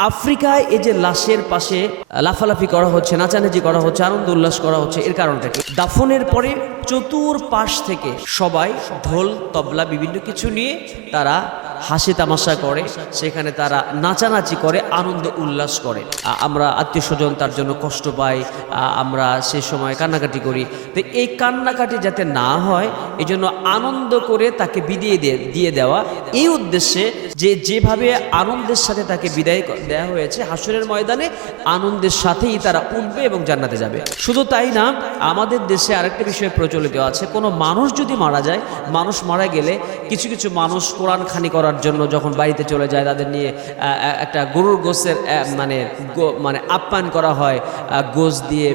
আফ্রিকায় এই যে লাশের পাশে লাফালাফি করা হচ্ছে, নাচানাচি করা হচ্ছে, আনন্দ উল্লাস করা হচ্ছে, এর কারণটা কি? দাফনের পরে চতুর পাশ থেকে সবাই ঢোল, তবলা, বিভিন্ন কিছু নিয়ে তারা হাসি তামাশা করে, সেখানে তারা নাচানাচি করে, আনন্দ উল্লাস করে। আমরা আত্মীয় স্বজন তার জন্য কষ্ট পাই আমরা সে সময় কান্নাকাটি করি। তো এই কান্নাকাটি যাতে না হয় এই জন্য আনন্দ করে তাকে বিদিয়ে দিয়ে দেওয়া, এই উদ্দেশ্যে যে যেভাবে আনন্দের সাথে তাকে বিদায় দেওয়া হয়েছে, হাসরের ময়দানে আনন্দের সাথেই তারা উঠবে এবং জান্নাতে যাবে। শুধু তাই না, আমাদের দেশে আরেকটা বিষয় প্রচলিত আছে, কোনো মানুষ যদি মারা যায়, মানুষ মারা গেলে কিছু কিছু মানুষ কোরআন খানি করার জন্য যখন বাড়িতে চলে যায়, তাদের নিয়ে একটা গরুর গোসের মানে মানে আপ্যায়ন করা হয় গোস দিয়ে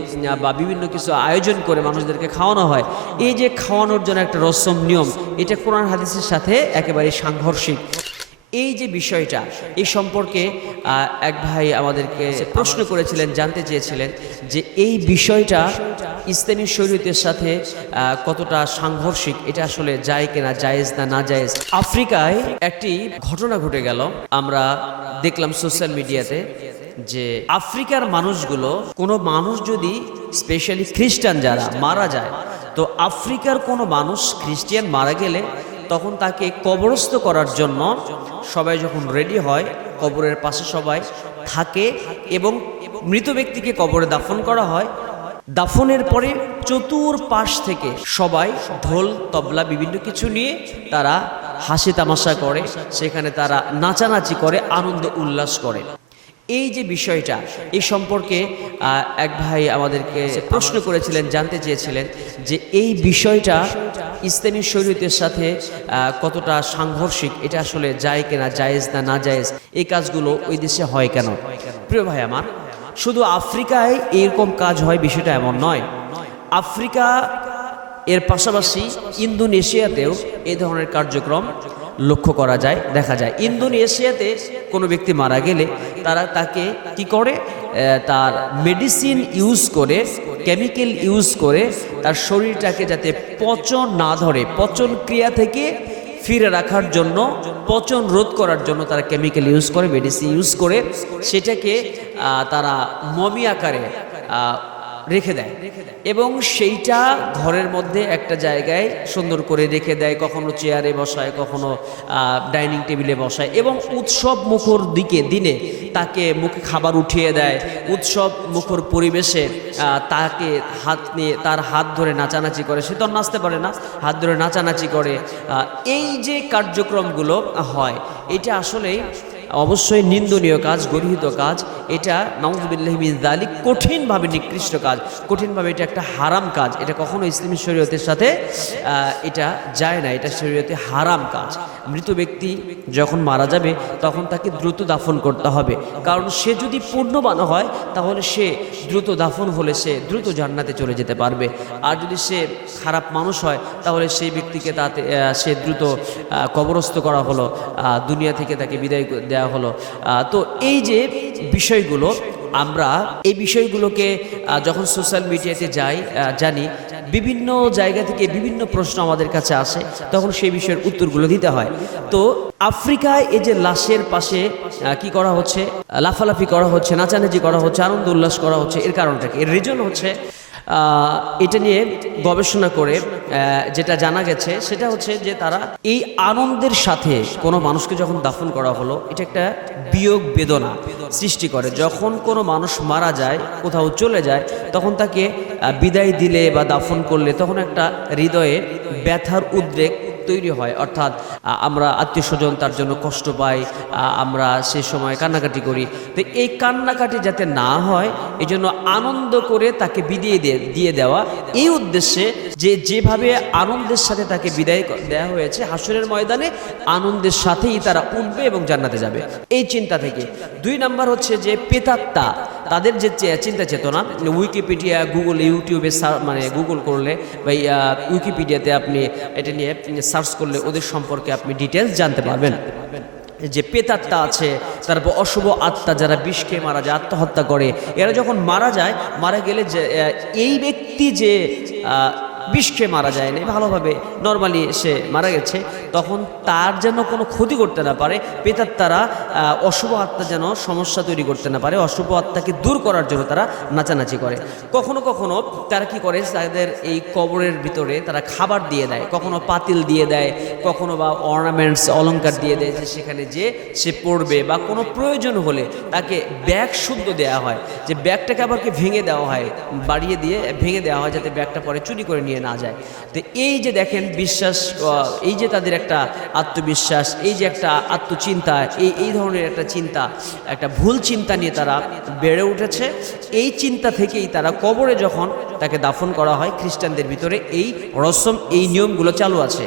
বা বিভিন্ন কিছু আয়োজন করে মানুষদেরকে খাওয়ানো হয়। এই যে খাওয়ানোর জন্য একটা রসম নিয়ম, এটা কোরআন হাদিসের সাথে একেবারে সাংঘর্ষিক। এই যে বিষয়টা, এই সম্পর্কে এক ভাই আমাদেরকে প্রশ্ন করেছিলেন, জানতে চেয়েছিলেন যে এই বিষয়টা ইসলামী শরীয়তের সাথে কতটা সাংঘর্ষিক, এটা আসলে যায় কিনা, জায়েজ না না জায়েজ? আফ্রিকায় একটি ঘটনা ঘটে গেল। আমরা দেখলাম সোশ্যাল মিডিয়াতে যে আফ্রিকার মানুষগুলো, কোনো মানুষ যদি স্পেশালি খ্রিস্টান যারা মারা যায়, তো আফ্রিকার কোনো মানুষ খ্রিস্টিয়ান মারা গেলে তখন তাকে কবরস্থ করার জন্য সবাই যখন রেডি হয়, কবরের পাশে সবাই থাকে এবং মৃত ব্যক্তিকে কবরে দাফন করা হয়। দাফনের পরে চতুর পাশ থেকে সবাই ঢোল, তবলা, বিভিন্ন কিছু নিয়ে তারা হাসি তামাশা করে। সেখানে তারা নাচানাচি করে, আনন্দ উল্লাস করে। এই যে বিষয়টা এই সম্পর্কে এক ভাই আমাদেরকে প্রশ্ন করেছিলেন, জানতে চেয়েছিলেন যে এই বিষয়টা ইসলামী শরীয়তের সাথে কতটা সাংঘর্ষিক, এটা আসলে যায় কিনা, জায়েজ না না জায়েজ এই কাজগুলো ওই দেশে হয় কেন? প্রিয় ভাই আমার শুধু আফ্রিকায় এরকম কাজ হয় বিষয়টা এমন নয়। আফ্রিকা এর পাশাপাশি ইন্দোনেশিয়াতেও এই ধরনের কার্যক্রম লক্ষ্য করা যায়, দেখা যায়। ইন্দোনেশিয়াতে কোনো ব্যক্তি মারা গেলে তারা তাকে কি করে? তার মেডিসিন ইউজ করে কেমিক্যাল ইউজ করে, তার শরীরটাকে যাতে পচন না ধরে, পচন ক্রিয়া থেকে ফিরে রাখার জন্য, পচন রোধ করার জন্য তারা কেমিক্যাল ইউজ করে মেডিসিন ইউজ করে, সেটাকে তারা মমি আকারে রেখে দেয়। এবং সেইটা ঘরের মধ্যে একটা জায়গায় সুন্দর করে রেখে দেয়, কখনো চেয়ারে বসায়, কখনো ডাইনিং টেবিলে বসায় এবং উৎসব মুখর দিকে দিনে তাকে মুখে খাবার উঠিয়ে দেয়। উৎসব মুখর পরিবেশে তাকে হাত নিয়ে, তার হাত ধরে নাচানাচি করে। সে তো নাচতে পারে না, হাত ধরে নাচানাচি করে। এই যে কার্যক্রমগুলো হয়, এটা আসলেই অবশ্যই নিন্দনীয় কাজ, গর্হিত কাজ। এটা নওয়াজবিল্লাহমিন দালিক কঠিনভাবে নিকৃষ্ট কাজ। কঠিনভাবে এটা একটা হারাম কাজ। এটা কখনো ইসলামী শরীয়তের সাথে এটা যায় না। এটা শরীয়তে হারাম কাজ। মৃত ব্যক্তি যখন মারা যাবে, তখন তাকে দ্রুত দাফন করতে হবে। কারণ সে যদি পূর্ণবান হয়, তাহলে সে দ্রুত দাফন হলে সে দ্রুত জান্নাতে চলে যেতে পারবে। আর যদি সে খারাপ মানুষ হয়, তাহলে সেই ব্যক্তিকে তাতে সে দ্রুত কবরস্থ করা হলো। দুনিয়া থেকে তাকে বিদায় করে দেওয়া হলো তো এই যে বিষয়গুলো, আমরা এই বিষয়গুলোকে যখন সোশ্যাল মিডিয়াতে যাই জানি, বিভিন্ন জায়গা থেকে বিভিন্ন প্রশ্ন আমাদের কাছে আসে, তখন সেই বিষয়ের উত্তরগুলো দিতে হয়। তো আফ্রিকায় এই যে লাশের পাশে কি করা হচ্ছে? লাফালাফি করা হচ্ছে, নাচানাচি করা হচ্ছে, আনন্দ উল্লাস করা হচ্ছে, এর কারণটা কি? এর রিজন হচ্ছে এটা নিয়ে গবেষণা করে যেটা জানা গেছে, সেটা হচ্ছে যে তারা এই আনন্দের সাথে কোনো মানুষকে যখন দাফন করা হলো, এটা একটা বিয়োগ বেদনা সৃষ্টি করে। যখন কোনো মানুষ মারা যায়, কোথাও চলে যায়, তখন তাকে বিদায় দিলে বা দাফন করলে তখন একটা হৃদয়ে ব্যথার উদ্রেক তৈরি হয়। অর্থাৎ আমরা আত্মীয় স্বজন তার জন্য কষ্ট পাই আমরা সে সময় কান্নাকাটি করি। তো এই কান্নাকাটি যাতে না হয় এই জন্য আনন্দ করে তাকে বিদিয়ে দিয়ে দেওয়া। এই উদ্দেশ্যে যে যেভাবে আনন্দের সাথে তাকে বিদায় দেওয়া হয়েছে, হাসরের ময়দানে আনন্দের সাথেই তারা উঠবে এবং জান্নাতে যাবে। এই চিন্তা থেকে। দুই নাম্বার হচ্ছে যে, পেতাত্তা। তাদের যে চিন্তা চেতনা উইকিপিডিয়া গুগল ইউটিউবে মানে গুগল করলে বা উইকিপিডিয়াতে আপনি এটা নিয়ে সার্চ করলে ওদের সম্পর্কে আপনি ডিটেলস জানতে পারবেন। যে পেতাত্মা আছে, তারপর অশুভ আত্মা যারা বিষকে মারা যায়, আত্মহত্যা করে, এরা যখন মারা যায়, মারা গেলে যে এই ব্যক্তি যে বিষ খেয়ে মারা যায়নি। ভালোভাবে নর্মালি সে মারা গেছে। তখন তার যেন কোনো ক্ষতি করতে না পারে পেতার তারা অশুভ আত্মা যেন সমস্যা তৈরি করতে না পারে, অশুভ আত্মাকে দূর করার জন্য তারা নাচানাচি করে। কখনো কখনো তারা কি করে? তাদের এই কবরের ভিতরে তারা খাবার দিয়ে দেয়, কখনো পাতিল দিয়ে দেয়, কখনো বা অর্নামেন্টস অলঙ্কার দিয়ে দেয় যে সেখানে যে সে পড়বে বা কোনো প্রয়োজন হলে তাকে ব্যাগ শুদ্ধ দেওয়া হয়। যে ব্যাগটাকে আবার কি ভেঙে দেওয়া হয়, বাড়িয়ে দিয়ে ভেঙে দেওয়া হয় যাতে ব্যাগটা পরে চুরি করে নিয়ে না যায়। তো এই যে দেখেন বিশ্বাস এই যে তাদের একটা আত্মবিশ্বাস, এই যে একটা আত্মচিন্তা, এই এই ধরনের একটা চিন্তা, একটা ভুল চিন্তা নিয়ে তারা বেড়ে উঠেছে। এই চিন্তা থেকেই তারা কবরে যখন তাকে দাফন করা হয়, খ্রিস্টানদের ভিতরে এই রসম, এই নিয়মগুলো চালু আছে।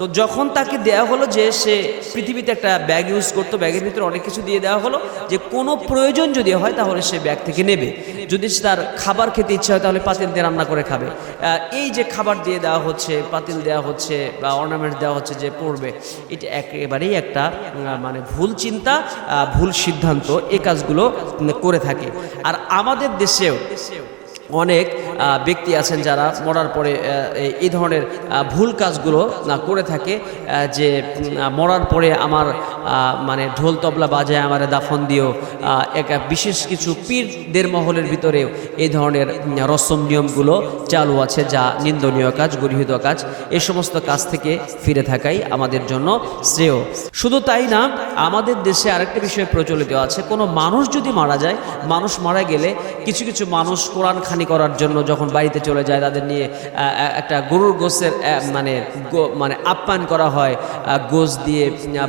তো যখন তাকে দেওয়া হলো যে সে পৃথিবীতে একটা ব্যাগ ইউজ করতো, ব্যাগের ভিতরে অনেক কিছু দিয়ে দেওয়া হলো, যে কোনো প্রয়োজন যদি হয় তাহলে সে ব্যাগ থেকে নেবে। যদি সে তার খাবার খেতে ইচ্ছা হয় তাহলে পাতিল দিয়ে রান্না করে খাবে। এই যে খাবার দিয়ে দেওয়া হচ্ছে, পাতিল দেওয়া হচ্ছে বা অর্নামেন্ট দেওয়া হচ্ছে যে পড়বে, এটা একেবারেই একটা মানে ভুল চিন্তা ভুল সিদ্ধান্ত এ কাজগুলো করে থাকে। আর আমাদের দেশেও অনেক ব্যক্তি আছেন যারা মরার পরে এই- ধরনের ভুল কাজগুলো না করে থাকে যে মরার পরে আমার মানে ঢোল তবলা বাজায় আমার দাফন দিও এক বিশেষ কিছু পীরদের মহলের ভিতরেও এই ধরনের রসম নিয়মগুলো চালু আছে যা নিন্দনীয় কাজ, গৃহীত কাজ এই সমস্ত কাজ থেকে ফিরে থাকাই আমাদের জন্য শ্রেয়। শুধু তাই না, আমাদের দেশে আরেকটা বিষয় প্রচলিত আছে, কোনো মানুষ যদি মারা যায়, মানুষ মারা গেলে কিছু কিছু মানুষ কোরআন খানি করার জন্য যখন বাড়িতে চলে যায়, তাদের নিয়ে একটা গরুর গোসের মানে মানে আপ্যায়ন করা হয় গোস দিয়ে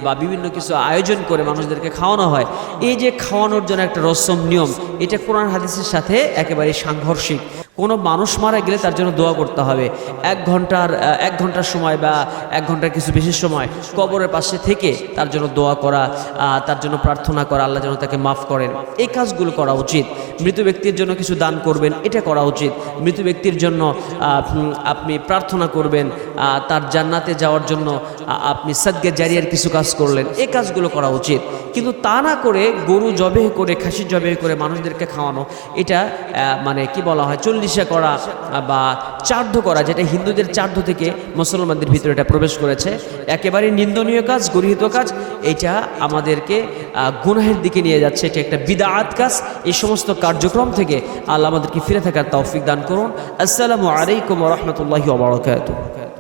বা বিভিন্ন কিছু আয়োজন করে মানুষদেরকে খাওয়ানো হয়। এই যে খাওয়ানোর জন্য একটা রসম নিয়ম, এটা কোরআন হাদিসের সাথে একেবারে সাংঘর্ষিক। কোনো মানুষ মারা গেলে তার জন্য দোয়া করতে হবে। এক ঘণ্টার এক ঘণ্টার সময় বা এক ঘণ্টার কিছু বেশি সময় কবরের পাশে থেকে তার জন্য দোয়া করা তার জন্য প্রার্থনা করা, আল্লাহ যেন তাকে মাফ করেন। এই কাজগুলো করা উচিত। মৃত ব্যক্তির জন্য কিছু দান করবেন, এটা করা উচিত। মৃত ব্যক্তির জন্য আপনি প্রার্থনা করবেন তার জান্নাতে যাওয়ার জন্য আপনি সদ্গে জারিয়ার কিছু কাজ করলেন, এই কাজগুলো করা উচিত। কিন্তু তা না করে গরু জবে করে, খাসি জবে করে মানুষদেরকে খাওয়ানো, এটা মানে কি বলা হয়, চল্লিশা করা বা চার্ধ করা, যেটা হিন্দুদের চার্ধ থেকে মুসলমানদের ভিতরে এটা প্রবেশ করেছে, একেবারে নিন্দনীয় কাজ গৃহীত কাজ, এটা আমাদেরকে গুনাহের দিকে নিয়ে যাচ্ছে, এটা একটা বিদাআত কাজ, এই সমস্ত কার্যক্রম থেকে আল্লাহ আমাদেরকে ফিরে থাকার তৌফিক দান করুন। আসসালামু আলাইকুম রহমতুল্লাহি ওবরাকাতুহ